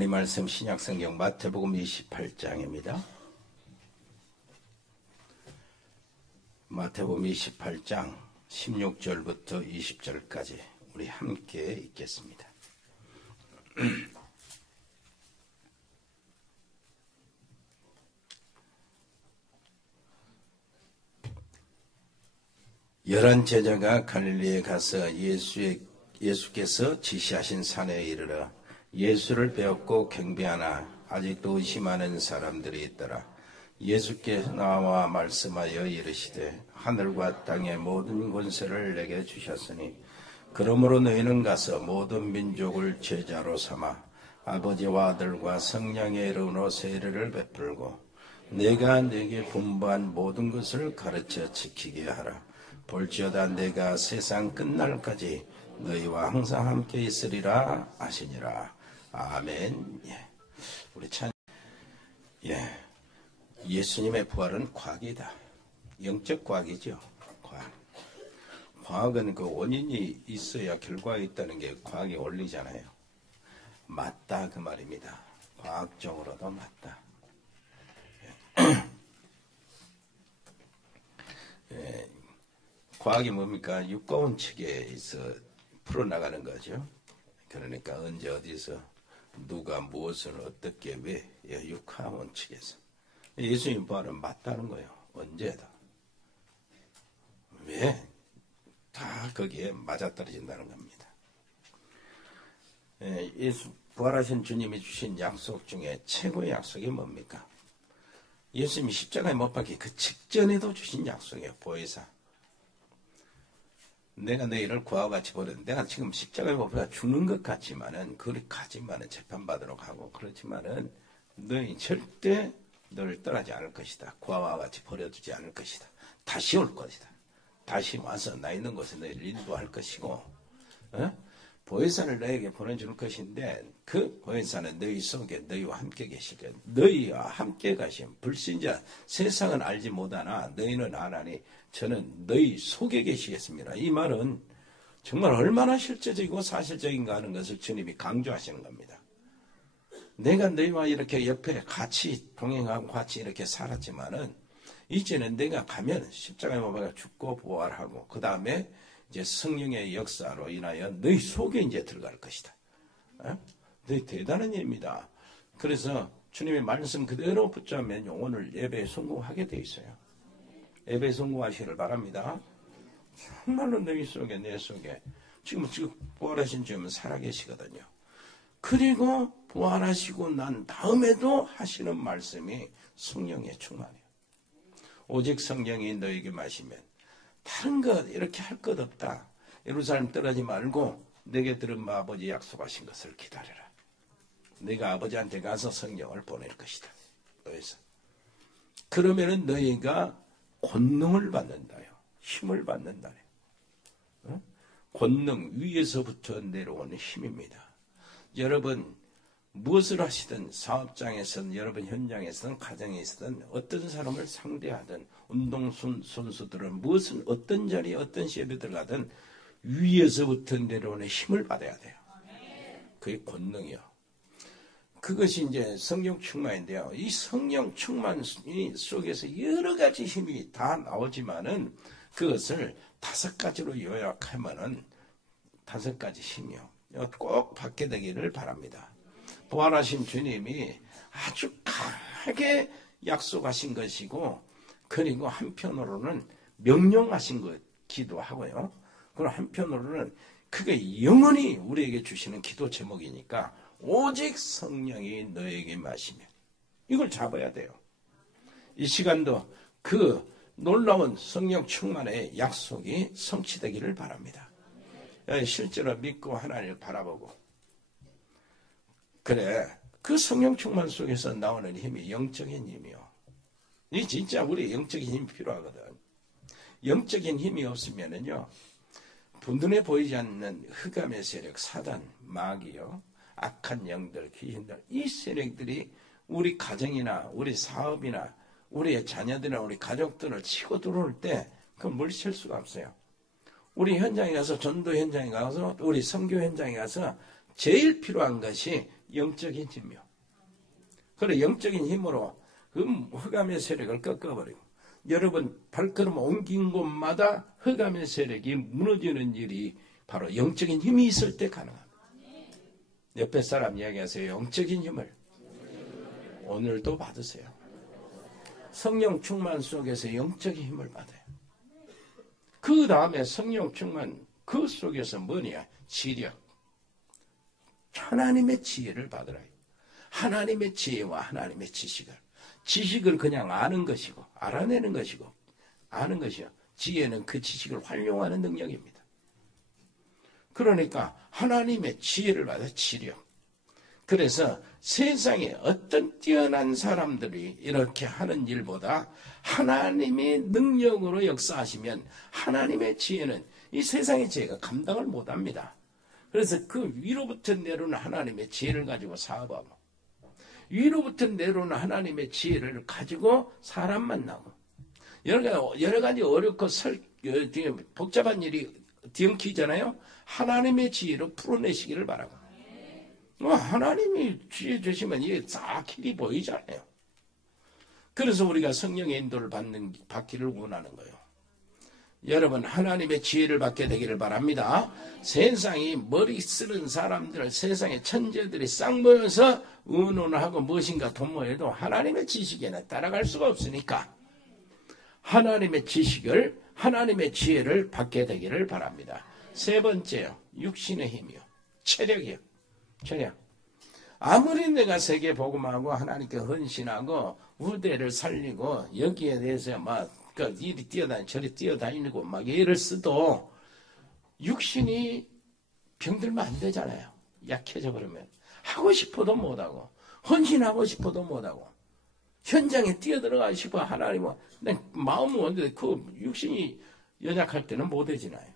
하나님 말씀 신약성경 마태복음 28장입니다. 마태복음 28장 16절부터 20절까지 우리 함께 읽겠습니다. 열한 제자가 갈릴리에 가서 예수께서 지시하신 산에 이르러 예수를 배웠고 경배하나 아직도 의심하는 사람들이 있더라. 예수께서 나와 말씀하여 이르시되 하늘과 땅의 모든 권세를 내게 주셨으니 그러므로 너희는 가서 모든 민족을 제자로 삼아 아버지와 아들과 성령의 이름으로 세례를 베풀고 내가 네게 분부한 모든 것을 가르쳐 지키게 하라. 볼지어다 내가 세상 끝날까지 너희와 항상 함께 있으리라 하시니라. 아멘. 우리 예수님의 부활은 과학이다. 영적 과학이죠. 과학. 과학은 그 원인이 있어야 결과가 있다는 게 과학의 원리잖아요. 맞다 그 말입니다. 과학적으로도 맞다. 과학이 뭡니까? 육가원칙에서 풀어나가는 거죠. 그러니까 언제 어디서 누가 무엇을 어떻게 왜 육하원칙에서 예수님 부활은 맞다는 거예요. 언제다. 왜? 다 거기에 맞아떨어진다는 겁니다. 예수 부활하신 주님이 주신 약속 중에 최고의 약속이 뭡니까? 예수님이 십자가에 못 박히 그 직전에도 주신 약속이에요. 보혜사. 내가 너희를 구하고 같이 보냈는데 내가 지금 십자가에 못 박혀 죽는 것 같지만은 그리 가지만은 재판받으러 가고 그렇지만은 너희 절대 너를 떠나지 않을 것이다. 구하와 같이 버려두지 않을 것이다. 다시 올 것이다. 다시 와서 나 있는 곳에 너희를 인도할 것이고 보혜사를 너에게 보내줄 것인데 그 보혜사는 너희 속에 너희와 함께 계실 거야. 너희와 함께 가신 불신자 세상은 알지 못하나 너희는 아나니 저는 너희 속에 계시겠습니다. 이 말은 정말 얼마나 실제적이고 사실적인가 하는 것을 주님이 강조하시는 겁니다. 내가 너희와 이렇게 옆에 같이 동행하고 같이 이렇게 살았지만은 이제는 내가 가면 십자가에 못 박혀 죽고 부활하고 그 다음에 이제 성령의 역사로 인하여 너희 속에 이제 들어갈 것이다. 너희 대단한 일입니다. 그래서 주님의 말씀 그대로 붙잡으면 오늘 예배에 성공하게 돼 있어요. 예배에 성공하시기를 바랍니다. 정말로 너희 속에 내 속에 지금 부활하신 주님은 살아계시거든요. 그리고 부활하시고 난 다음에도 하시는 말씀이 성령의 충만이에요. 오직 성령이 너에게 마시면 다른 것 이렇게 할 것 없다. 예루살렘 떠나지 말고 내게 들은 아버지 약속하신 것을 기다려라. 내가 아버지한테 가서 성령을 보낼 것이다. 그래서 그러면은 너희가 권능을 받는다요. 힘을 받는다요. 권능 위에서부터 내려오는 힘입니다. 여러분 무엇을 하시든 사업장에서든 여러분 현장에서든 가정에서든 어떤 사람을 상대하든 운동선수들은 무엇은 어떤 자리에 어떤 시합에 들어가든 위에서부터 내려오는 힘을 받아야 돼요. 그게 권능이요. 그것이 이제 성령 충만인데요. 이 성령 충만 속에서 여러 가지 힘이 다 나오지만은 그것을 5가지로 요약하면은 5가지 힘이요. 꼭 받게 되기를 바랍니다. 부활하신 주님이 아주 강하게 약속하신 것이고 그리고 한편으로는 명령하신 것기도 하고요. 그리고 한편으로는 그게 영원히 우리에게 주시는 기도 제목이니까 오직 성령이 너에게 마시면 이걸 잡아야 돼요. 이 시간도 그 놀라운 성령 충만의 약속이 성취되기를 바랍니다. 실제로 믿고 하나님을 바라보고 그래 그 성령 충만 속에서 나오는 힘이 영적인 힘이요. 이 진짜 우리 영적인 힘이 필요하거든. 영적인 힘이 없으면은요 눈에 보이지 않는 흑암의 세력, 사단, 마귀요, 악한 영들, 귀신들 이 세력들이 우리 가정이나 우리 사업이나 우리의 자녀들이나 우리 가족들을 치고 들어올 때 그걸 물리칠 수가 없어요. 우리 현장에 가서 전도 현장에 가서 우리 선교 현장에 가서 제일 필요한 것이 영적인 힘이요. 그래 영적인 힘으로 그 흑암의 세력을 꺾어버리고 여러분 발걸음 옮긴 곳마다 흑암의 세력이 무너지는 일이 바로 영적인 힘이 있을 때 가능합니다. 옆에 사람 이야기하세요. 영적인 힘을 오늘도 받으세요. 성령 충만 속에서 영적인 힘을 받아요. 그 다음에 성령 충만 그 속에서 뭐냐? 지력. 하나님의 지혜를 받으라. 하나님의 지혜와 하나님의 지식을. 지식을 그냥 아는 것이고 알아내는 것이고 아는 것이요. 지혜는 그 지식을 활용하는 능력입니다. 그러니까 하나님의 지혜를 받아 지력. 그래서 세상에 어떤 뛰어난 사람들이 이렇게 하는 일보다 하나님의 능력으로 역사하시면 하나님의 지혜는 이 세상의 지혜가 감당을 못합니다. 그래서 그 위로부터 내려오는 하나님의 지혜를 가지고 사업하고 위로부터 내려오는 하나님의 지혜를 가지고 사람 만나고 여러 가지 어렵고 복잡한 일이 뒤엉키잖아요. 하나님의 지혜로 풀어내시기를 바라고. 하나님이 지혜 주시면 이게 싹 길이 보이잖아요. 그래서 우리가 성령의 인도를 받기를 원하는 거예요. 여러분 하나님의 지혜를 받게 되기를 바랍니다. 세상이 머리 쓰는 사람들, 세상의 천재들이 싹 모여서 의논하고 무엇인가 도모해도 하나님의 지식에는 따라갈 수가 없으니까 하나님의 지식을, 하나님의 지혜를 받게 되기를 바랍니다. 세 번째요. 육신의 힘이요. 체력이요. 체력. 아무리 내가 세계 복음하고 하나님께 헌신하고 후대를 살리고 여기에 대해서 막 이리 뛰어다니고 저리 뛰어다니고 막 애를 써도 육신이 병들면 안 되잖아요. 약해져 버리면 하고 싶어도 못하고 헌신하고 싶어도 못하고 현장에 뛰어들어가고 싶어 하나님은 내 마음은 원데 그 육신이 연약할 때는 못해지나요.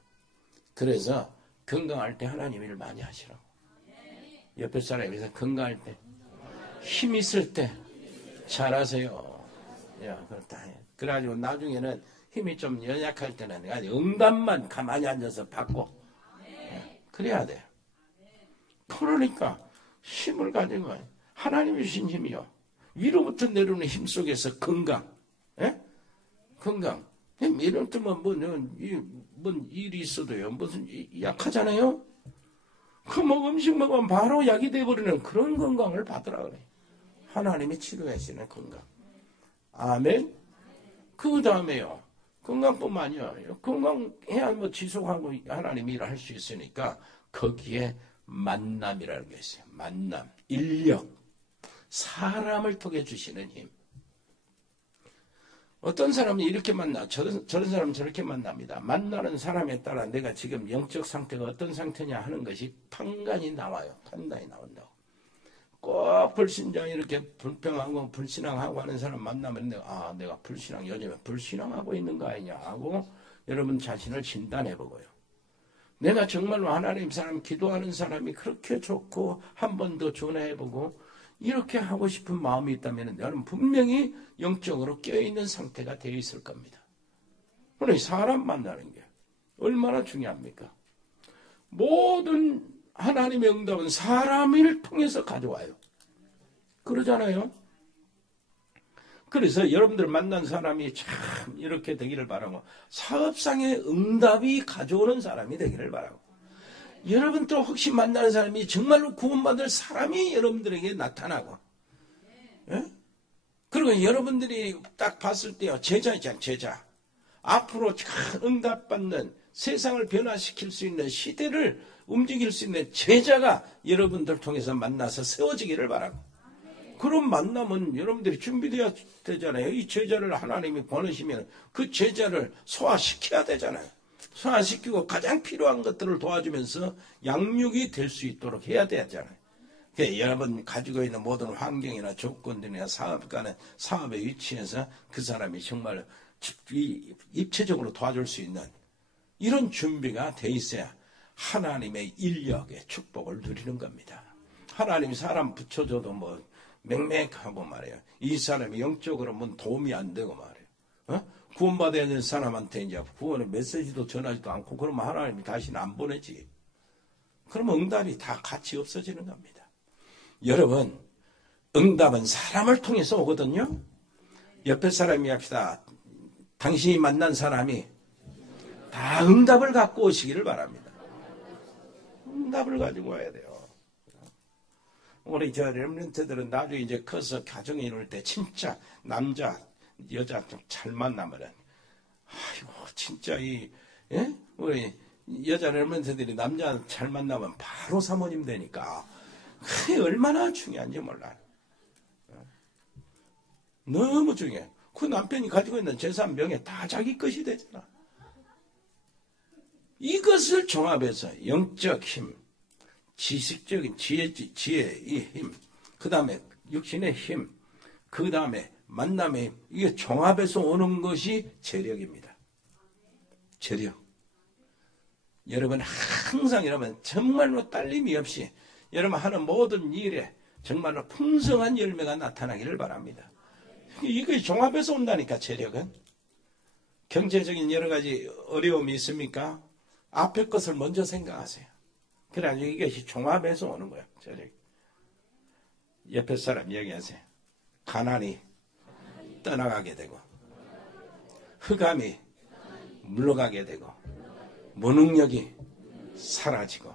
그래서 건강할 때 하나님 일을 많이 하시라고. 옆에 사람에서 건강할 때 힘 있을 때 잘하세요. 야, 그렇다. 그래가지고 나중에는 힘이 좀 연약할 때는 응답만 가만히 앉아서 받고 그래야 돼요. 그러니까 힘을 가지고 하나님이 주신 힘이요. 위로부터 내려오는 힘 속에서 건강. 예? 건강. 이런 때만 뭔 일이 있어도요. 무슨 약하잖아요. 그 음식 먹으면 바로 약이 돼버리는 그런 건강을 받으라 그래. 하나님이 치료하시는 건강. 아멘. 그 다음에요. 건강뿐만 아니라 건강해야 뭐 지속하고 하나님 일을 할 수 있으니까 거기에 만남이라는 게 있어요. 만남, 인력, 사람을 통해 주시는 힘. 어떤 사람이 이렇게 만나, 저런 사람은 저렇게 만납니다. 만나는 사람에 따라 내가 지금 영적 상태가 어떤 상태냐 하는 것이 판단이 나와요. 판단이 나온다고. 꼭 불신장 이렇게 불평하고 불신앙하고 하는 사람 만나면 내가 불신앙, 요즘에 불신앙하고 있는 거 아니냐 하고 여러분 자신을 진단해보고요. 내가 정말로 하나님 사람 기도하는 사람이 그렇게 좋고 한 번 더 전화해보고 이렇게 하고 싶은 마음이 있다면 여러분 분명히 영적으로 깨어있는 상태가 되어 있을 겁니다. 그러니 사람 만나는 게 얼마나 중요합니까? 모든 하나님의 응답은 사람을 통해서 가져와요. 그러잖아요. 그래서 여러분들 만난 사람이 참 이렇게 되기를 바라고 사업상의 응답이 가져오는 사람이 되기를 바라고 여러분 또 혹시 만나는 사람이 정말로 구원받을 사람이 여러분들에게 나타나고 예? 그리고 여러분들이 딱 봤을 때요. 제자 있잖아요. 제자. 앞으로 응답받는 세상을 변화시킬 수 있는 시대를 움직일 수 있는 제자가 여러분들 통해서 만나서 세워지기를 바라고 그런 만남은 여러분들이 준비되어야 되잖아요. 이 제자를 하나님이 보내시면 그 제자를 소화시켜야 되잖아요. 소화시키고 가장 필요한 것들을 도와주면서 양육이 될 수 있도록 해야 되잖아요. 여러분 가지고 있는 모든 환경이나 조건들이나 사업가는 사업의 위치에서 그 사람이 정말 입체적으로 도와줄 수 있는 이런 준비가 돼 있어야 하나님의 인력의 축복을 누리는 겁니다. 하나님이 사람 붙여줘도 뭐 맹맹하고 말이에요. 이 사람이 영적으로 뭐 도움이 안 되고 말이에요. 구원받아야 되는 사람한테 이제 구원의 메시지도 전하지도 않고 그러면 하나님이 다시는 안 보내지. 그러면 응답이 다 같이 없어지는 겁니다. 여러분, 응답은 사람을 통해서 오거든요. 옆에 사람이 합시다. 당신이 만난 사람이 다 응답을 갖고 오시기를 바랍니다. 응답을 가지고 와야 돼요. 우리 저 렘넌트들은 나중에 이제 커서 가정에 이룰 때 진짜 남자, 여자 좀 잘 만나면은, 아이고, 진짜 우리 여자 렘넌트들이 남자 잘 만나면 바로 사모님 되니까, 그게 얼마나 중요한지 몰라요. 너무 중요해. 그 남편이 가지고 있는 재산, 명예 다 자기 것이 되잖아. 이것을 종합해서 영적 힘, 지식적인 지혜의 힘, 그 다음에 육신의 힘, 그 다음에 만남의 힘, 이게 종합해서 오는 것이 재력입니다. 재력. 여러분 항상 여러분 정말로 딸림이 없이 여러분 하는 모든 일에 정말로 풍성한 열매가 나타나기를 바랍니다. 이게 종합해서 온다니까. 재력은 경제적인 여러 가지 어려움이 있습니까? 앞에 것을 먼저 생각하세요. 그래가지고 이것이 종합해서 오는 거예요. 재력. 옆에 사람 얘기하세요. 가난이 떠나가게 되고 흑암이 물러가게 되고 무능력이 사라지고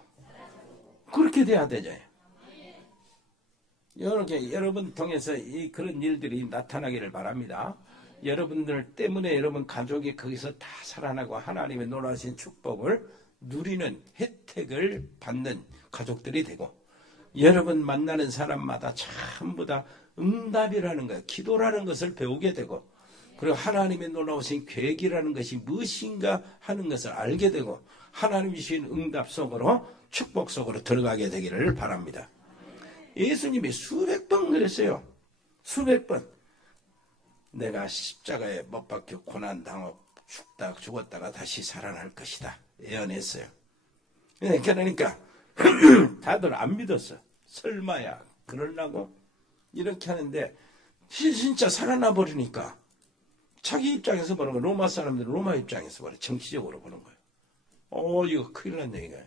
그렇게 돼야 되죠. 이렇게 여러분 통해서 그런 일들이 나타나기를 바랍니다. 여러분들 때문에 여러분 가족이 거기서 다 살아나고 하나님의 놀라신 축복을 누리는 혜택을 받는 가족들이 되고, 여러분 만나는 사람마다 전부 다 응답이라는 것, 기도라는 것을 배우게 되고, 그리고 하나님의 놀라우신 계획이라는 것이 무엇인가 하는 것을 알게 되고, 하나님이 주신 응답 속으로 축복 속으로 들어가게 되기를 바랍니다. 예수님이 수백 번 그랬어요. 수백 번. 내가 십자가에 못 박혀 고난당하고 죽었다가 다시 살아날 것이다. 예언했어요. 그러니까 다들 안 믿었어. 설마야 그러려고 이렇게 하는데 진짜 살아나 버리니까 자기 입장에서 보는 거, 로마 사람들 로마 입장에서 보는, 정치적으로 보는 거예요. 이거 큰일 났네 이거.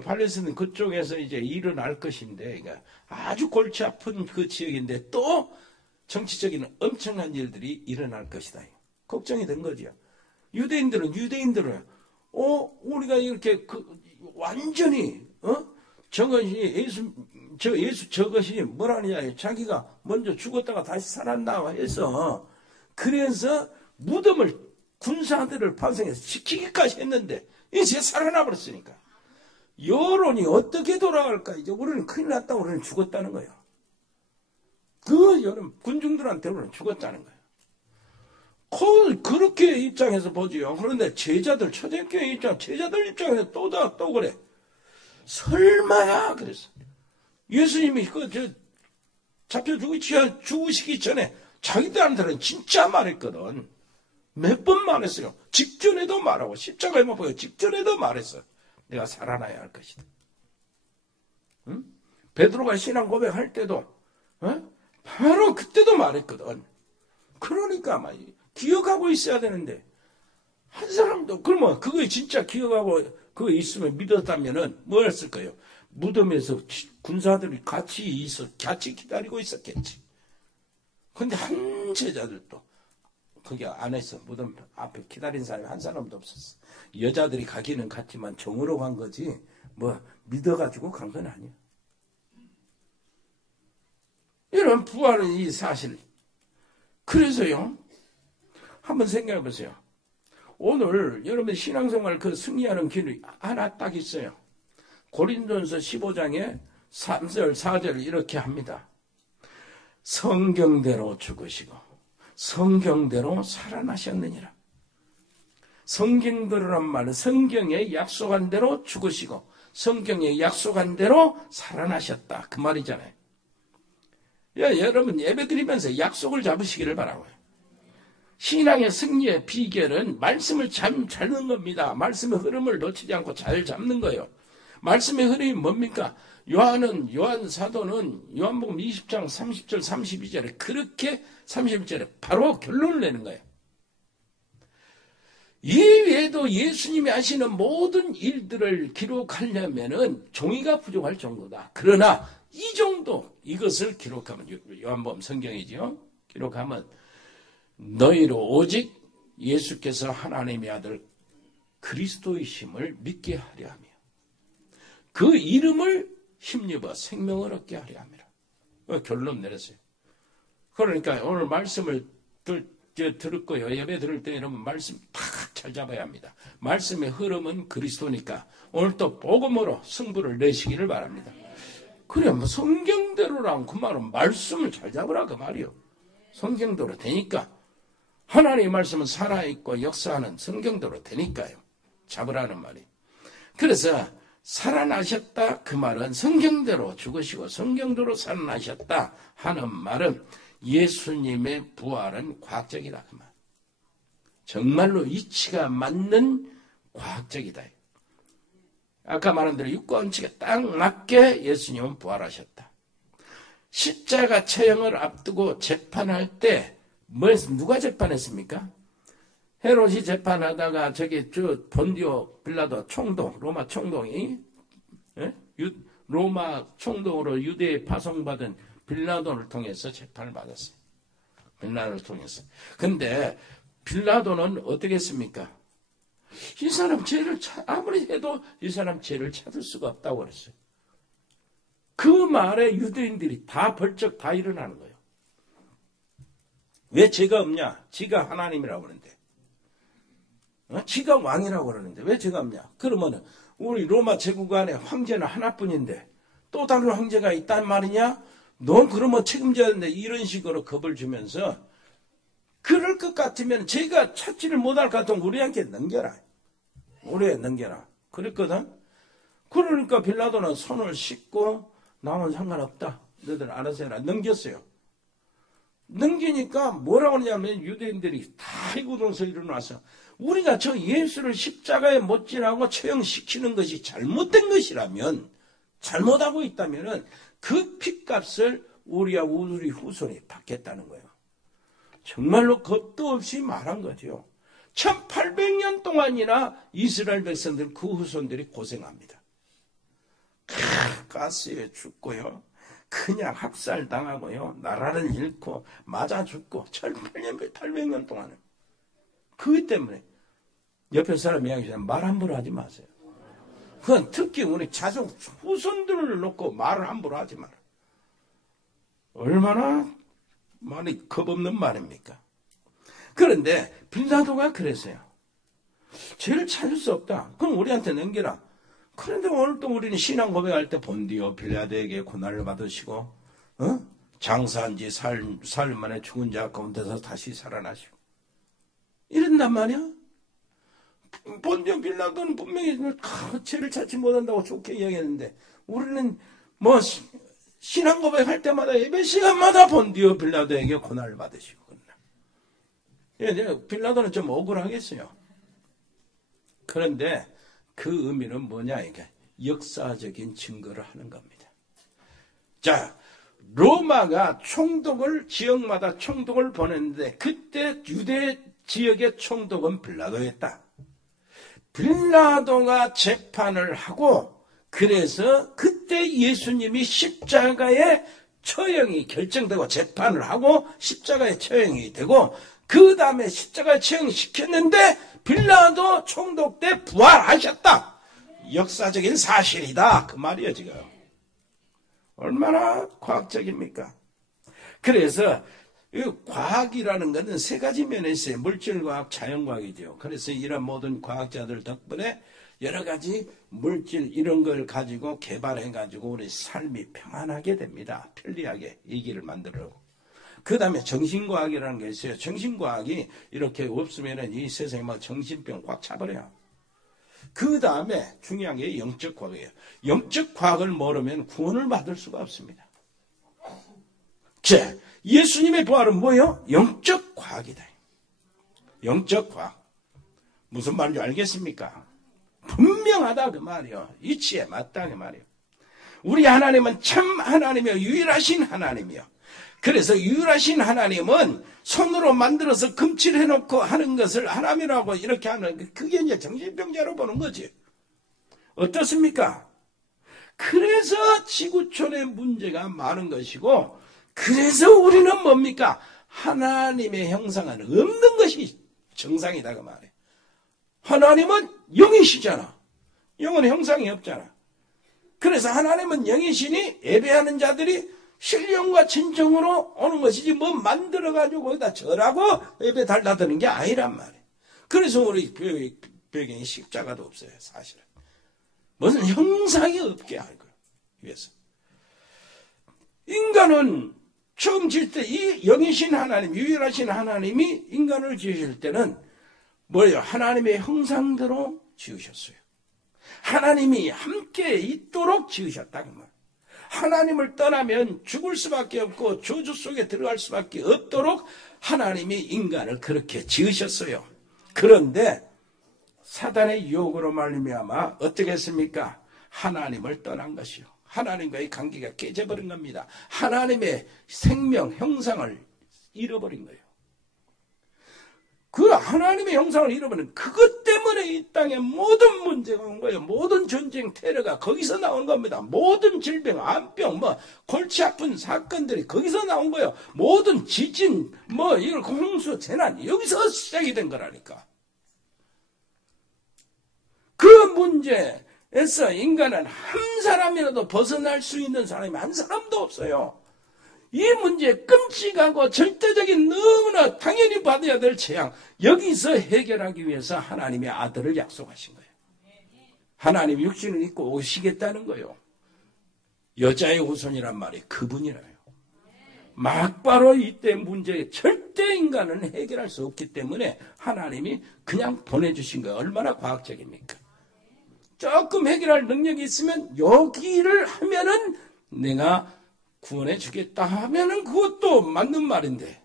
팔레스타인 그쪽에서 이제 일어날 것인데, 그러니까 아주 골치 아픈 그 지역인데 또 정치적인 엄청난 일들이 일어날 것이다. 걱정이 된 거죠. 유대인들은 우리가 이렇게 완전히 저것이 뭐라느냐, 자기가 먼저 죽었다가 다시 살았나 해서, 그래서 무덤을 군사들을 파송해서 지키기까지 했는데 이제 살아나 버렸으니까 여론이 어떻게 돌아갈까? 이제 우리는 큰일 났다, 우리는 죽었다는 거예요. 그 여론 군중들한테 우리는 죽었다는 거예요. 그렇게 입장에서 보지요. 그런데 제자들, 초대교회 제자들 입장에서 또 그래. 설마야 그랬어. 예수님이 잡혀 죽으시기 전에 자기들한테는 진짜 말했거든. 몇 번 말했어요. 직전에도 말하고 십자가에 못 박혀 직전에도 말했어. 내가 살아나야 할 것이다. 응? 베드로가 신앙 고백할 때도 바로 그때도 말했거든. 그러니까 기억하고 있어야 되는데, 한 사람도 그러면 그거 진짜 기억하고 그거 있으면 믿었다면은 뭐 했을 거예요? 무덤에서 군사들이 같이 기다리고 있었겠지. 근데 한 제자들도 거기 안에서 무덤 앞에 기다린 사람이 한 사람도 없었어. 여자들이 가기는 갔지만 정으로 간 거지 뭐 믿어가지고 간 건 아니야. 이런 부활은 이 사실. 그래서요, 한번 생각해 보세요. 오늘 여러분 신앙생활 승리하는 길이 하나 딱 있어요. 고린도전서 15장에 3절 4절 이렇게 합니다. 성경대로 죽으시고 성경대로 살아나셨느니라. 성경대로란 말은 성경에 약속한 대로 죽으시고 성경에 약속한 대로 살아나셨다, 그 말이잖아요. 여러분 예배드리면서 약속을 잡으시기를 바라고요. 신앙의 승리의 비결은 말씀을 잘 잡는 겁니다. 말씀의 흐름을 놓치지 않고 잘 잡는 거예요. 말씀의 흐름이 뭡니까? 요한 사도는 요한복음 20장 30절 32절에 그렇게 31절에 바로 결론을 내는 거예요. 이 외에도 예수님이 하시는 모든 일들을 기록하려면은 종이가 부족할 정도다. 그러나 이 정도 이것을 기록하면, 요한복음 성경이죠. 기록하면 너희로 오직 예수께서 하나님의 아들 그리스도이심을 믿게 하려 하며 그 이름을 힘입어 생명을 얻게 하려 함이라. 결론 내렸어요. 그러니까 오늘 말씀을 들었고요. 예배 들을 때 여러분 말씀 다 잘 잡아야 합니다. 말씀의 흐름은 그리스도니까 오늘 또 복음으로 승부를 내시기를 바랍니다. 그래, 뭐 성경대로랑 그 말은 말씀을 잘 잡으라 그 말이요. 성경대로 되니까. 하나님의 말씀은 살아있고 역사하는 성경대로 되니까요. 잡으라는 말이. 그래서 살아나셨다 그 말은 성경대로 죽으시고 성경대로 살아나셨다 하는 말은 예수님의 부활은 과학적이다 그 말. 정말로 이치가 맞는 과학적이다. 아까 말한 대로 육과원칙에 딱 맞게 예수님은 부활하셨다. 십자가 처형을 앞두고 재판할 때 누가 재판했습니까? 헤롯이 재판하다가 저기 본디오 빌라도 총독, 로마 총독이 로마 총독으로 유대에 파송받은 빌라도를 통해서 재판을 받았어요. 빌라도를 통해서. 근데 빌라도는 어떻게 했습니까? 이 사람 죄를 아무리 해도 이 사람 죄를 찾을 수가 없다고 그랬어요. 그 말에 유대인들이 다 벌쩍 다 일어나는 거예요. 왜 죄가 없냐? 지가 하나님이라고 그러는데. 지가 왕이라고 그러는데 왜 죄가 없냐? 그러면 우리 로마 제국 안에 황제는 하나뿐인데 또 다른 황제가 있단 말이냐? 넌 그러면 책임져야 되는데 이런 식으로 겁을 주면서 그럴 것 같으면 제가 찾지를 못할 것 같으면 우리한테 넘겨라. 우리에 넘겨라. 그랬거든. 그러니까 빌라도는 손을 씻고 나는 상관없다. 너희들 알아서 해라. 넘겼어요. 넘기니까 뭐라고 하냐면 유대인들이 다 이구동서 일어나서 우리가 저 예수를 십자가에 못 지나고 처형시키는 것이 잘못된 것이라면 잘못하고 있다면 그 핏값을 우리와 우리 후손이 받겠다는 거예요. 정말로 겁도 없이 말한 거죠. 1800년 동안이나 이스라엘 백성들 그 후손들이 고생합니다. 가스에 죽고요. 그냥 학살당하고요. 나라를 잃고 맞아 죽고 1800년 동안은. 그것 때문에 옆에 사람 이야기하면 말 함부로 하지 마세요. 그건 특히 우리 자손 후손들을 놓고 말을 함부로 하지 마라. 얼마나 많이 겁없는 말입니까? 그런데 빌라도가 그랬어요. 죄를 찾을 수 없다. 그럼 우리한테 넘겨라. 그런데 오늘 또 우리는 신앙 고백할 때 본디오 빌라도에게 고난을 받으시고 장사한 지 사흘 만에 죽은 자 가운데서 다시 살아나시고 이런단 말이야. 본디오 빌라도는 분명히 죄를 찾지 못한다고 좋게 이야기했는데 우리는 뭐 신앙 고백할 때마다 예배 시간마다 본디오 빌라도에게 고난을 받으시고 빌라도는 좀 억울하겠어요. 그런데 그 의미는 뭐냐 이게 역사적인 증거를 하는 겁니다. 자, 로마가 총독을 지역마다 총독을 보냈는데 그때 유대 지역의 총독은 빌라도였다. 빌라도가 재판을 하고 그래서 그때 예수님이 십자가에 처형이 결정되고 재판을 하고 십자가에 처형이 되고 그 다음에 십자가에 처형시켰는데 빌라도 총독 때 부활하셨다. 역사적인 사실이다. 그 말이에요 지금. 얼마나 과학적입니까? 그래서 이 과학이라는 것은 세 가지 면에 있어요. 물질과학, 자연과학이죠. 그래서 이런 모든 과학자들 덕분에 여러 가지 물질 이런 걸 가지고 개발해가지고 우리 삶이 평안하게 됩니다. 편리하게 이 길을 만들려고. 그 다음에 정신과학이라는 게 있어요. 정신과학이 이렇게 없으면 이 세상에 막 정신병 꽉 차버려요. 그 다음에 중요한 게 영적과학이에요. 영적과학을 모르면 구원을 받을 수가 없습니다. 자, 예수님의 부활은 뭐예요? 영적과학이다. 영적과학. 무슨 말인지 알겠습니까? 분명하다 그 말이요. 이치에 맞다 그 말이요. 우리 하나님은 참 하나님이요. 유일하신 하나님이요. 그래서 유일하신 하나님은 손으로 만들어서 금칠해놓고 하는 것을 하나님이라고 이렇게 하는, 그게 이제 정신병자로 보는 거지. 어떻습니까? 그래서 지구촌의 문제가 많은 것이고, 그래서 우리는 뭡니까? 하나님의 형상은 없는 것이 정상이다 그 말이에요. 하나님은 영이시잖아. 영은 형상이 없잖아. 그래서 하나님은 영이시니 예배하는 자들이 신령과 진정으로 오는 것이지 뭐 만들어가지고 거기다 절하고 예배 달라 드는 게 아니란 말이에요. 그래서 우리 배경에 십자가도 없어요. 사실은. 무슨 형상이 없게 하는 거예요. 위해서. 인간은 처음 지을 때 이 영이신 하나님, 유일하신 하나님이 인간을 지으실 때는 뭐예요? 하나님의 형상대로 지으셨어요. 하나님이 함께 있도록 지으셨다 그 말. 하나님을 떠나면 죽을 수밖에 없고 저주 속에 들어갈 수밖에 없도록 하나님이 인간을 그렇게 지으셨어요. 그런데 사단의 유혹으로 말미암아 어떻게 했습니까? 하나님을 떠난 것이요. 하나님과의 관계가 깨져버린 겁니다. 하나님의 생명, 형상을 잃어버린 거예요. 그 하나님의 형상을 잃어버린 그것 때문에 이 땅에 모든 문제가 온 거예요. 모든 전쟁, 테러가 거기서 나온 겁니다. 모든 질병, 암병, 골치 아픈 사건들이 거기서 나온 거예요. 모든 지진, 이런 홍수, 재난, 여기서 시작이 된 거라니까. 그 문제에서 인간은 한 사람이라도 벗어날 수 있는 사람이 한 사람도 없어요. 이 문제에 끔찍하고 절대적인 너무나 당연히 받아야 될 재앙, 여기서 해결하기 위해서 하나님의 아들을 약속하신 거예요. 하나님이 육신을 입고 오시겠다는 거예요. 여자의 후손이란 말이 그분이라요. 막바로 이때 문제에 절대 인간은 해결할 수 없기 때문에 하나님이 그냥 보내주신 거예요. 얼마나 과학적입니까? 조금 해결할 능력이 있으면 여기를 하면은 내가 구원해 주겠다 하면은 그것도 맞는 말인데.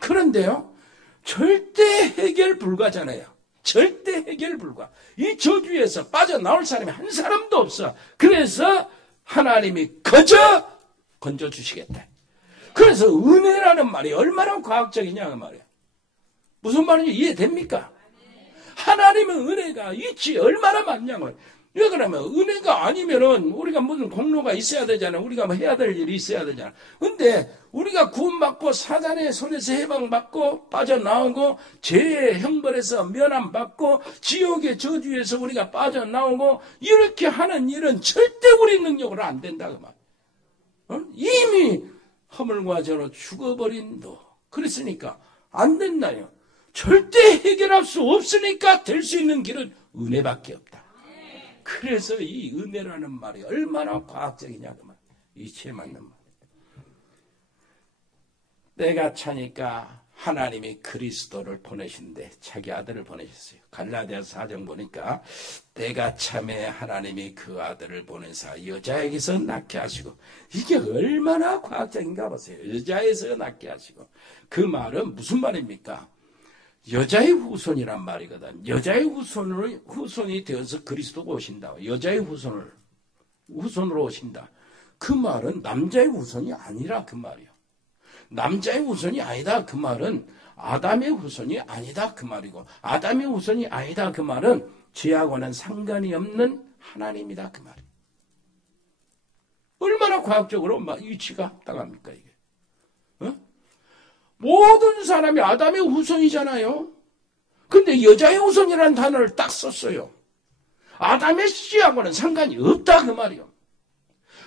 그런데요, 절대 해결 불가잖아요. 절대 해결 불가. 이 저주에서 빠져나올 사람이 한 사람도 없어. 그래서 하나님이 거저 건져주시겠다. 그래서 은혜라는 말이 얼마나 과학적이냐 그 말이에요. 무슨 말인지 이해됩니까? 하나님의 은혜가 있지 얼마나 많냐고요. 왜 그러면 은혜가 아니면은 우리가 무슨 공로가 있어야 되잖아. 우리가 해야 될 일이 있어야 되잖아. 근데 우리가 구원받고 사단의 손에서 해방받고 빠져나오고 죄의 형벌에서 면함받고 지옥의 저주에서 우리가 빠져나오고 이렇게 하는 일은 절대 우리 능력으로 안 된다 그 말. 이미 허물과 죄로 죽어버린 너. 그랬으니까 안 된다요. 절대 해결할 수 없으니까 될 수 있는 길은 은혜밖에 없다. 그래서 이 은혜라는 말이 얼마나 과학적이냐 그 말. 이치에 맞는 말. 때가 차니까 하나님이 그리스도를 보내신데 자기 아들을 보내셨어요. 갈라디아서 4장 보니까 때가 참에 하나님이 그 아들을 보내사 여자에게서 낳게 하시고, 이게 얼마나 과학적인가 보세요. 여자에서 낳게 하시고. 그 말은 무슨 말입니까? 여자의 후손이란 말이거든. 여자의 후손이 되어서 그리스도가 오신다. 여자의 후손으로 오신다. 그 말은 남자의 후손이 아니라 그 말이요. 남자의 후손이 아니다 그 말은 아담의 후손이 아니다 그 말이고, 아담의 후손이 아니다 그 말은 죄하고는 상관이 없는 하나님이다 그 말이에요. 얼마나 과학적으로 위치가 합당합니까 이게? 모든 사람이 아담의 후손이잖아요. 근데 여자의 후손이라는 단어를 딱 썼어요. 아담의 씨하고는 상관이 없다 그 말이요.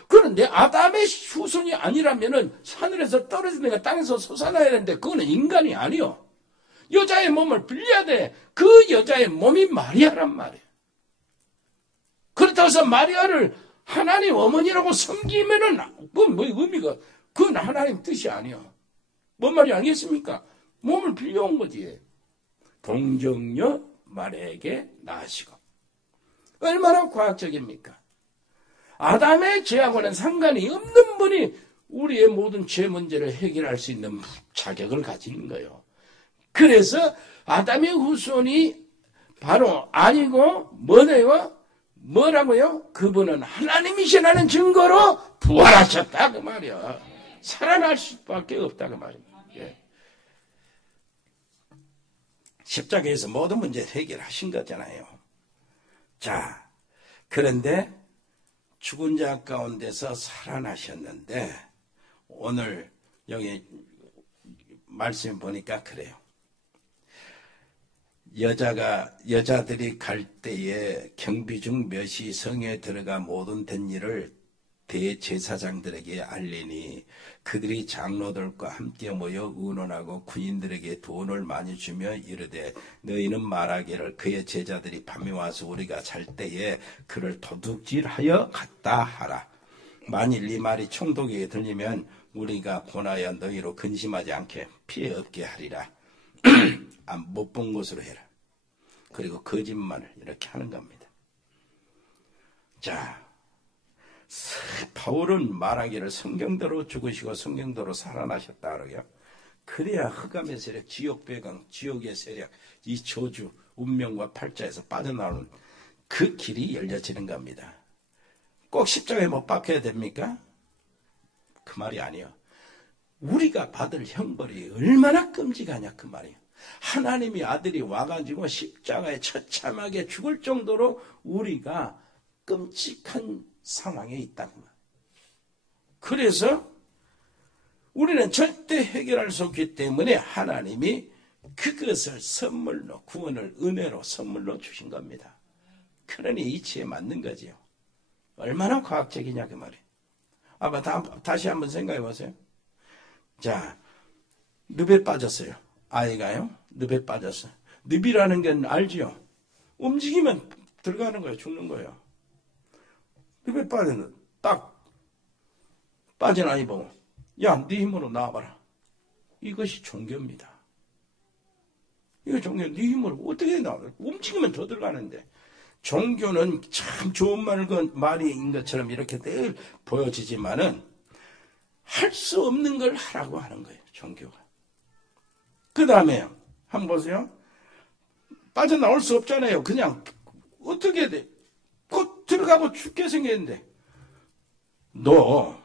그런데 아담의 후손이 아니라면은 하늘에서 떨어지는 거 땅에서 솟아나야 되는데 그거는 인간이 아니요. 여자의 몸을 빌려야 돼. 그 여자의 몸이 마리아란 말이에요. 그렇다고 해서 마리아를 하나님 어머니라고 섬기면은 그건 뭐 의미가, 그건 하나님 뜻이 아니요. 뭔 말이 알겠습니까? 몸을 빌려온 거지. 동정녀 마리아에게 낳으시고. 얼마나 과학적입니까? 아담의 죄하고는 상관이 없는 분이 우리의 모든 죄 문제를 해결할 수 있는 자격을 가지는 거예요. 그래서 아담의 후손이 바로 아니고 뭐라고요? 그분은 하나님이시라는 증거로 부활하셨다 그 말이야. 살아날 수밖에 없다 그 말입니다. 예. 십자가에서 모든 문제 해결하신 거잖아요. 자, 그런데 죽은 자 가운데서 살아나셨는데 오늘 여기 말씀 보니까 그래요. 여자들이 갈 때에 경비 중 몇이 성에 들어가 모든 된 일을 대제사장들에게 알리니 그들이 장로들과 함께 모여 의논하고 군인들에게 돈을 많이 주며 이르되 너희는 말하기를 그의 제자들이 밤에 와서 우리가 잘 때에 그를 도둑질하여 갔다 하라. 만일 이 말이 총독에게 들리면 우리가 권하여 너희로 근심하지 않게 피해 없게 하리라. 못 본 것으로 해라. 그리고 거짓말을 이렇게 하는 겁니다. 자, 바울은 말하기를 성경대로 죽으시고 성경대로 살아나셨다 그러요. 그래야 흑암의 세력, 지옥 배경, 지옥의 세력, 이 저주, 운명과 팔자에서 빠져나오는 그 길이 열려지는 겁니다. 꼭 십자가에 못 박혀야 됩니까? 그 말이 아니에요. 우리가 받을 형벌이 얼마나 끔찍하냐 그 말이에요. 하나님이 아들이 와가지고 십자가에 처참하게 죽을 정도로 우리가 끔찍한 상황에 있다는 거예요. 그래서 우리는 절대 해결할 수 없기 때문에 하나님이 그것을 선물로, 구원을 은혜로 선물로 주신 겁니다. 그러니 이치에 맞는 거지요. 얼마나 과학적이냐 그 말이에요. 아마 다시 한번 생각해 보세요. 자, 늪에 빠졌어요. 아이가요. 늪에 빠졌어요. 늪이라는 건 알지요. 움직이면 들어가는 거예요. 죽는 거예요. 늪에 빠졌는 딱 빠진 아이 보고 야, 네 힘으로 나와봐라. 이것이 종교입니다. 이거 종교, 네 힘으로 어떻게 나와요? 움직이면 더 들어가는데. 종교는 참 좋은 말인 것처럼 이렇게 늘 보여지지만은 할 수 없는 걸 하라고 하는 거예요. 종교가. 그 다음에 한번 보세요. 빠져나올 수 없잖아요. 그냥 어떻게 돼? 곧 들어가고 죽게 생겼는데 너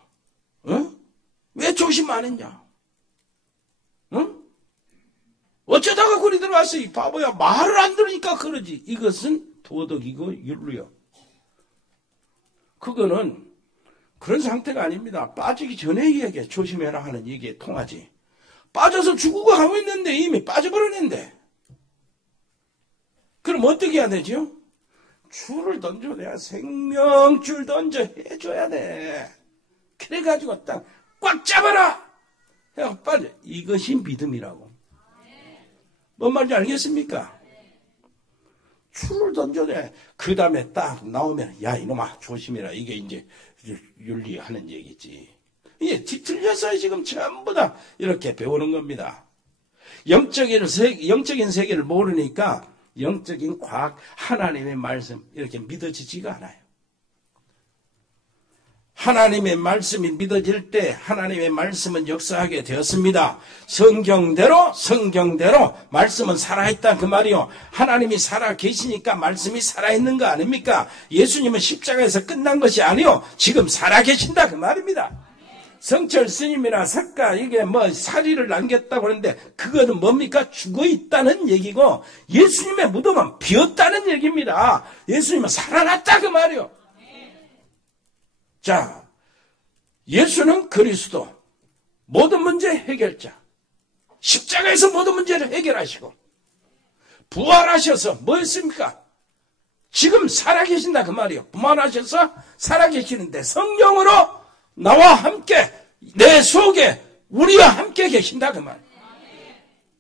왜 조심 안 했냐? 어쩌다가 그리 들어왔어? 이 바보야. 말을 안 들으니까 그러지. 이것은 도덕이고 윤리요. 그거는 그런 상태가 아닙니다. 빠지기 전에 얘기해. 조심해라 하는 얘기에 통하지. 빠져서 죽고 가고 있는데 이미 빠져버렸는데. 그럼 어떻게 해야 되죠? 줄을 던져야 생명줄 던져 해줘야 돼. 그래가지고 딱 꽉 잡아라. 야, 빠져. 이것이 믿음이라고. 뭔 말인지 알겠습니까? 줄을 던져야 돼. 그 다음에 딱 나오면 야 이놈아 조심해라. 이게 이제 윤리하는 얘기지. 이게 틀렸어요. 지금 전부 다 이렇게 배우는 겁니다. 영적인 세계를 모르니까 영적인 과학, 하나님의 말씀 이렇게 믿어지지가 않아요. 하나님의 말씀이 믿어질 때 하나님의 말씀은 역사하게 되었습니다. 성경대로 말씀은 살아있다 그 말이요. 하나님이 살아 계시니까 말씀이 살아있는 거 아닙니까? 예수님은 십자가에서 끝난 것이 아니요. 지금 살아 계신다 그 말입니다. 성철 스님이나 석가 이게 뭐 사리를 남겼다고 하는데 그거는 뭡니까? 죽어 있다는 얘기고 예수님의 무덤은 비었다는 얘기입니다. 예수님은 살아났다 그 말이요. 자, 예수는 그리스도 모든 문제 해결자. 십자가에서 모든 문제를 해결하시고 부활하셔서 뭐 했습니까? 지금 살아계신다 그 말이요. 부활하셔서 살아계시는데 성령으로 나와 함께 내 속에 우리와 함께 계신다 그 말.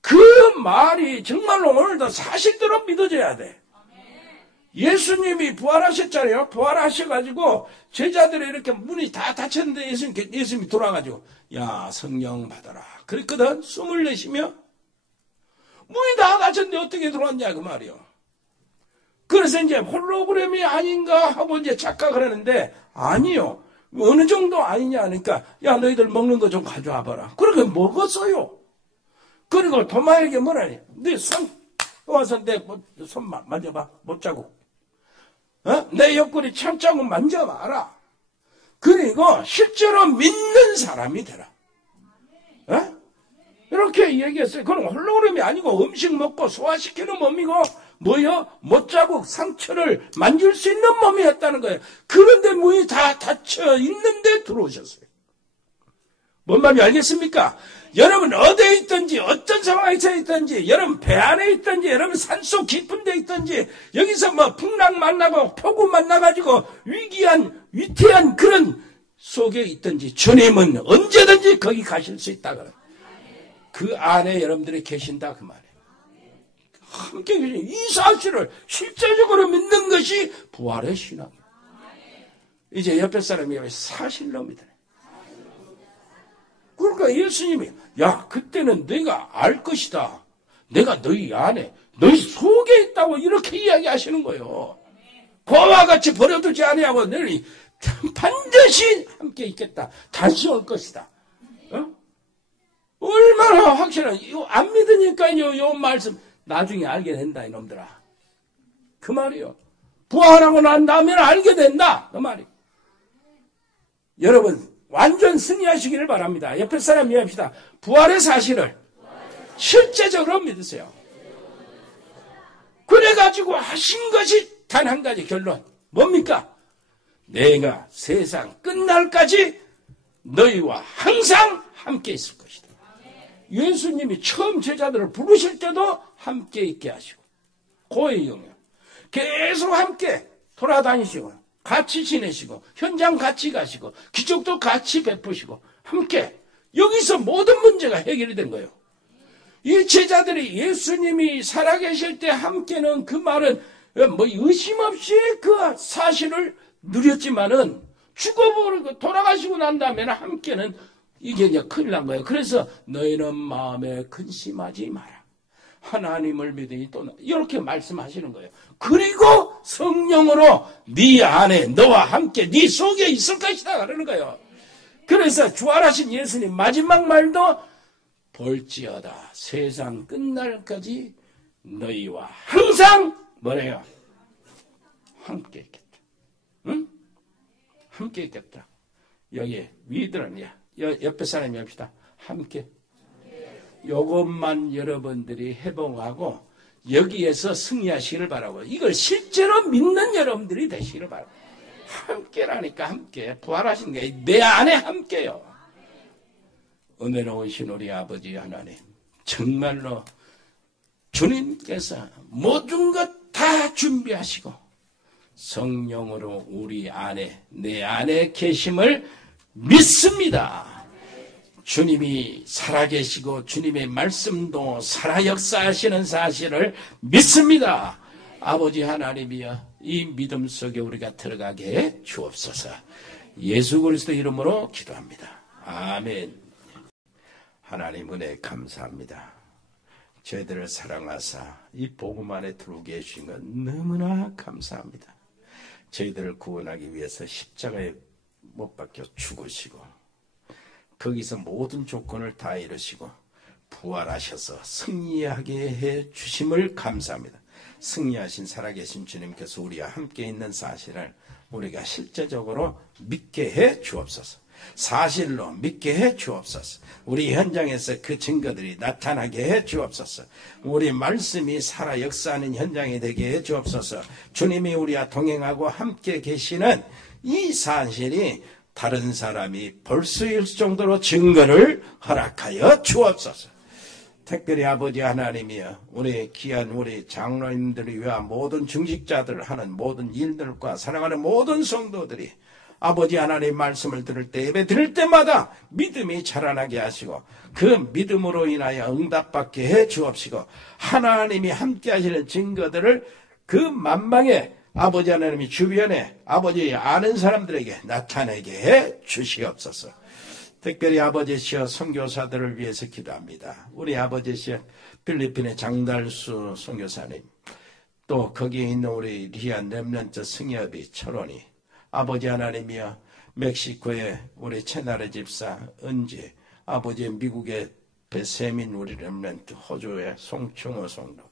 그 말이 정말로 오늘도 사실대로 믿어져야 돼. 예수님이 부활하셨잖아요. 부활하셔가지고 제자들이 이렇게 문이 다 닫혔는데 예수님이 돌아가지고 야 성령 받아라 그랬거든. 숨을 내쉬며 문이 다 닫혔는데 어떻게 들어왔냐 그 말이요. 그래서 이제 홀로그램이 아닌가 하고 이제 착각을 하는데 아니요. 어느 정도 아니냐 하니까 야 너희들 먹는 거 좀 가져와 봐라. 그렇게 먹었어요. 그리고 도마에게 뭐라니 네 손 와서 내 손 만져봐. 못 자국. 내 옆구리 참자국 만져봐라. 그리고 실제로 믿는 사람이 되라. 얘기했어요. 그건 홀로그램이 아니고 음식 먹고 소화시키는 몸이고 뭐요? 못자국 상처를 만질 수 있는 몸이었다는 거예요. 그런데 문이 다 닫혀 있는데 들어오셨어요. 뭔 말인지 알겠습니까? 여러분 어디에 있든지 어떤 상황에 처해 있든지 여러분 배 안에 있든지 여러분 산속 깊은 데 있든지 여기서 뭐 풍랑 만나고 폭우 만나가지고 위태한 그런 속에 있든지 주님은 언제든지 거기 가실 수 있다 그래요. 그 안에 여러분들이 계신다 그 말이에요. 함께 계신 이 사실을 실제적으로 믿는 것이 부활의 신앙이에요. 이제 옆에 사람이 사실로 믿으래. 그러니까 예수님이 야 그때는 내가 알 것이다. 내가 너희 안에 너희 속에 있다고 이렇게 이야기하시는 거예요. 고와 같이 버려두지 아니하고 너희 반드시 함께 있겠다. 다시 올 것이다. 얼마나 확실한 이거 안 믿으니까요. 요 말씀 나중에 알게 된다 이놈들아. 그 말이요. 부활하고 난 다음에 알게 된다. 그 말이. 여러분 완전 승리하시기를 바랍니다. 옆에 사람 이해합시다. 부활의 사실을 실제적으로 믿으세요. 그래가지고 하신 것이 단 한 가지 결론. 뭡니까? 내가 세상 끝날까지 너희와 항상 함께 있을 것이다. 예수님이 처음 제자들을 부르실 때도 함께 있게 하시고 고의 영역 계속 함께 돌아다니시고 같이 지내시고 현장 같이 가시고 기적도 같이 베푸시고 함께 여기서 모든 문제가 해결이 된 거예요. 이 제자들이 예수님이 살아계실 때 함께는 그 말은 뭐 의심 없이 그 사실을 누렸지만은 죽어버리고 돌아가시고 난 다음에는 함께는 이게 이제 큰일 난 거예요. 그래서 너희는 마음에 근심하지 마라. 하나님을 믿으니 또 이렇게 말씀하시는 거예요. 그리고 성령으로 네 안에 너와 함께 네 속에 있을 것이다 그러는 거예요. 그래서 부활하신 예수님 마지막 말도 볼지어다 세상 끝날까지 너희와 항상 뭐래요? 함께 있겠다. 응? 함께 있겠다. 여기 위들은 옆에 사람이 합시다. 함께. 요것만 여러분들이 회복하고 여기에서 승리하시기를 바라고 이걸 실제로 믿는 여러분들이 되시기를 바라고 함께라니까 함께 부활하신 게 내 안에 함께요. 은혜로우신 우리 아버지 하나님 정말로 주님께서 모든 것 다 준비하시고 성령으로 우리 안에 내 안에 계심을 믿습니다. 주님이 살아계시고 주님의 말씀도 살아 역사하시는 사실을 믿습니다. 아버지 하나님이여 이 믿음 속에 우리가 들어가게 해 주옵소서. 예수 그리스도 이름으로 기도합니다. 아멘. 하나님 은혜 감사합니다. 저희들을 사랑하사 이 복음 안에 들어오게 해주신 것 너무나 감사합니다. 저희들을 구원하기 위해서 십자가에 못 박혀 죽으시고 거기서 모든 조건을 다 이루시고 부활하셔서 승리하게 해 주심을 감사합니다. 승리하신 살아계신 주님께서 우리와 함께 있는 사실을 우리가 실제적으로 믿게 해 주옵소서. 사실로 믿게 해 주옵소서. 우리 현장에서 그 증거들이 나타나게 해 주옵소서. 우리 말씀이 살아 역사하는 현장이 되게 해 주옵소서. 주님이 우리와 동행하고 함께 계시는 이 사실이 다른 사람이 볼 수 있을 정도로 증거를 허락하여 주옵소서. 특별히 아버지 하나님이여 우리 귀한 우리 장로님들을 위한 모든 중직자들 하는 모든 일들과 사랑하는 모든 성도들이 아버지 하나님 말씀을 들을 때 예배 드릴 때마다 믿음이 자라나게 하시고 그 믿음으로 인하여 응답받게 해 주옵시고 하나님이 함께 하시는 증거들을 그 만방에 아버지 하나님이 주변에 아버지 아는 사람들에게 나타내게 해 주시옵소서. 특별히 아버지시여 선교사들을 위해서 기도합니다. 우리 아버지시여 필리핀의 장달수 선교사님 또 거기에 있는 우리 리안 렘넌트 승엽이 철원이 아버지 하나님이여 멕시코의 우리 채나르 집사 은지 아버지 미국의 배세민 우리 렘넌트 호주의 송충호 성도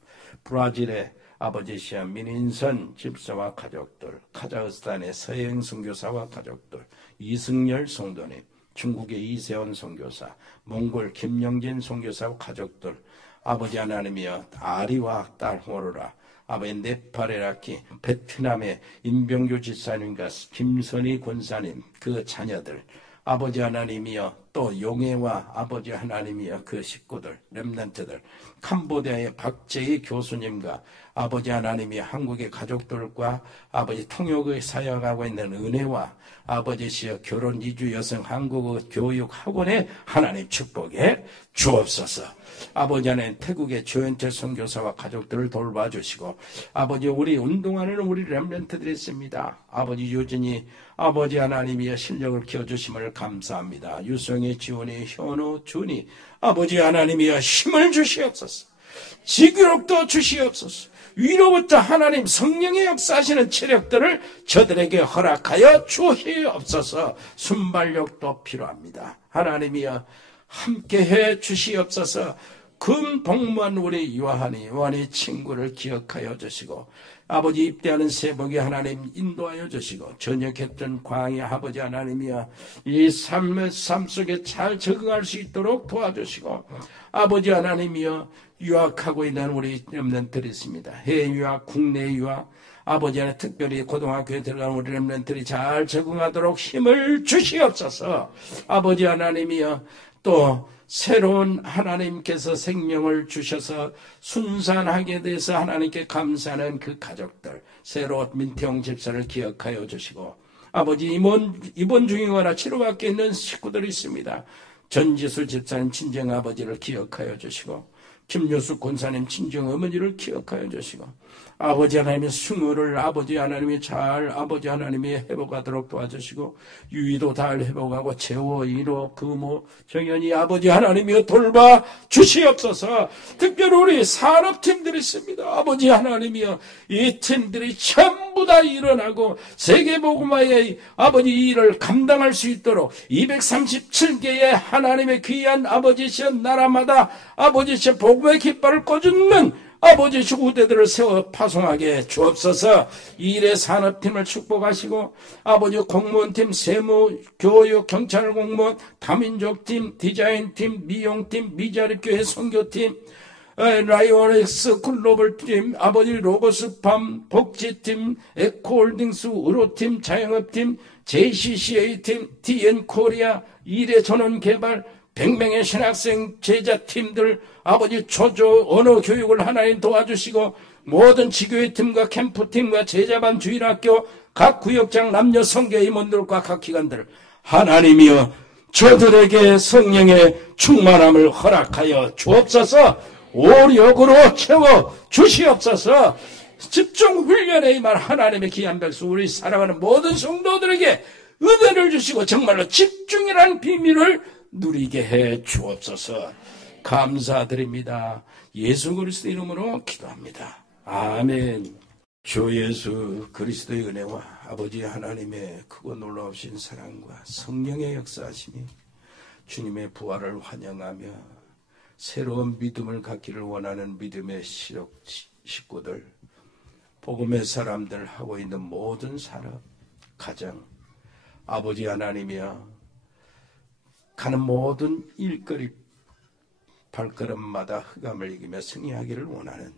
브라질의 아버지시여 민인선 집사와 가족들 카자흐스탄의 서행 선교사와 가족들 이승열 성도님 중국의 이세원 선교사, 몽골 김영진 선교사와 가족들, 아버지 하나님이여 아리와 딸 호로라, 아버지 네팔의 라키, 베트남의 임병규 지사님과 김선희 권사님 그 자녀들, 아버지 하나님이여 또 용해와 아버지 하나님이여 그 식구들, 렘넌트들, 캄보디아의 박재희 교수님과 아버지 하나님이 한국의 가족들과 아버지 통역의 사역하고 있는 은혜와 아버지시여 결혼 이주 여성 한국어 교육 학원에 하나님 축복해 주옵소서. 아버지 하나님 태국의 조현철 선교사와 가족들을 돌봐주시고 아버지 우리 운동하는 우리 렘넌트들이 있습니다. 아버지 유진이 아버지 하나님의 실력을 키워주심을 감사합니다. 유성이 지원이 현우 준이 아버지 하나님이여 힘을 주시옵소서. 지구력도 주시옵소서. 위로부터 하나님 성령의 역사하시는 체력들을 저들에게 허락하여 주시옵소서. 순발력도 필요합니다. 하나님이여 함께해 주시옵소서. 금 복무한 우리 요한이 친구를 기억하여 주시고 아버지 입대하는 세복이 하나님 인도하여 주시고 전역했던 광야 아버지 하나님이여 이 삶 속에 잘 적응할 수 있도록 도와주시고 아버지 하나님이여 유학하고 있는 우리 렘넌트들이 있습니다. 해외 유학, 국내 유학, 아버지 하나님 특별히 고등학교에 들어간 우리 렘넌트들이 잘 적응하도록 힘을 주시옵소서. 아버지 하나님이여 또 새로운 하나님께서 생명을 주셔서 순산하게 돼서 하나님께 감사하는 그 가족들, 새로 민태용 집사를 기억하여 주시고 아버지 입원 중이거나 치료받고 있는 식구들이 있습니다. 전지수 집사님 친정아버지를 기억하여 주시고 김효수 권사님 친정어머니를 기억하여 주시고 아버지 하나님의 승우를 아버지 하나님이 잘 아버지 하나님이 회복하도록 도와주시고 유이도 잘 회복하고 재호, 이로, 금호, 정연이 아버지 하나님이 돌봐 주시옵소서. 특별히 우리 산업팀들이 있습니다. 아버지 하나님이여 이 팀들이 전부 다 일어나고 세계복음화의 아버지 일을 감당할 수 있도록 237개의 하나님의 귀한 아버지시여 나라마다 아버지시여 복음의 깃발을 꽂는 아버지 후대들을 세워 파송하게 주옵소서. 일의 산업팀을 축복하시고 아버지 공무원팀, 세무, 교육, 경찰 공무원, 다민족팀, 디자인팀, 미용팀, 미자립교회 선교팀, 라이오넥스 글로벌팀, 아버지 로버스팜, 복지팀, 에코홀딩스 의료팀, 자영업팀, JCCA팀, DN코리아, 일의 전원개발, 100명의 신학생 제자팀들 아버지 초조 언어 교육을 하나님 도와주시고 모든 지교회 팀과 캠프팀과 제자반 주일학교 각 구역장 남녀 선교 임원들과 각 기관들 하나님이여 저들에게 성령의 충만함을 허락하여 주옵소서. 오력으로 채워 주시옵소서. 집중 훈련에 임한 하나님의 귀한 백성 우리 사랑하는 모든 성도들에게 은혜를 주시고 정말로 집중이라는 비밀을 누리게 해 주옵소서. 감사드립니다. 예수 그리스도 이름으로 기도합니다. 아멘. 주 예수 그리스도의 은혜와 아버지 하나님의 크고 놀라우신 사랑과 성령의 역사하심이 주님의 부활을 환영하며 새로운 믿음을 갖기를 원하는 믿음의 식구들, 복음의 사람들 하고 있는 모든 산업, 가정, 아버지 하나님이여 가는 모든 일거리 발걸음마다 흑암을 이기며 승리하기를 원하는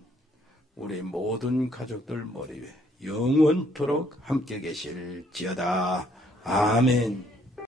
우리 모든 가족들 머리 위에 영원토록 함께 계실지어다. 아멘.